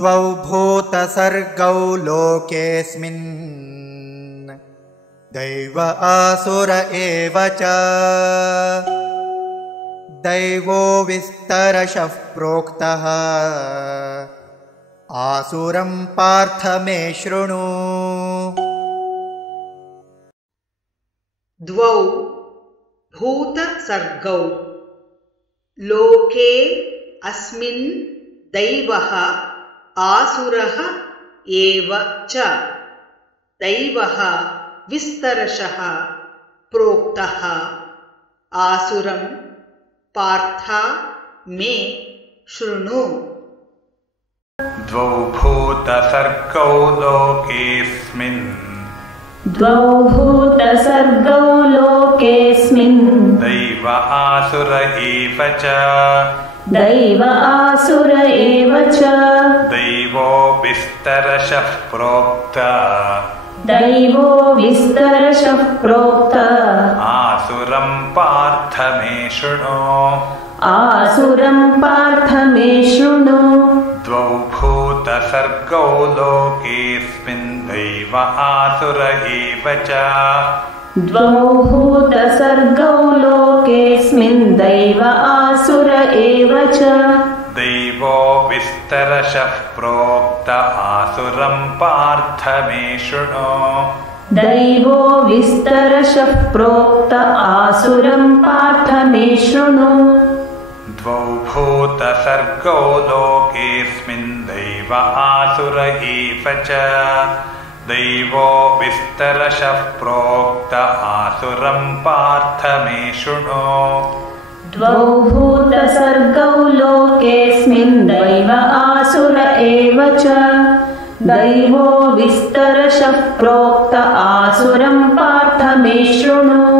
द्वौ भूतसर्गौ लोकेऽस्मिन् दैव आसुर एव च दैवो विस्तरशः प्रोक्तः आसुरं पार्थ मे शृणु। द्वौ भूतसर्गौ लोके अस्मिन् दैवः आसुरः एव च दैवः विस्तरशः प्रोक्तः आसुरं पार्थ मे शृणु। द्वौ भूतसर्गौ लोकेऽस्मिन् द्वौ भूतसर्गौ लोकेऽस्मिन् दैव आसुर एव च दैव आसुर एव च दैवो विस्तरशः प्रोक्त दैवो विस्तरशः प्रोक्त आसुरं पार्थ मे शृणु। आसुरं पार्थ मे शृणु। द्वौ भूतसर्गौ लोकेऽस्मिन् दैव आसुर एव च द्वौ भूतसर्गौ लोकेऽस्मिन् दैव आसुर एव च दैवो विस्तरशः प्रोक्त आसुरं पार्थ मे शृणु। दैवो विस्तरशः प्रोक्त आसुरं पार्थ मे शृणु। द्वौ भूतसर्गौ लोकेऽस्मिन् दैव आसुर एव च दैवो विस्तरशः प्रोक्त आसुरं पार्थ मे शृणु। द्वौ भूतसर्गौ लोकेऽस्मिन् दैव आसुर एव च दैवो विस्तरशः प्रोक्त आसुरं पार्थ मे शृणु।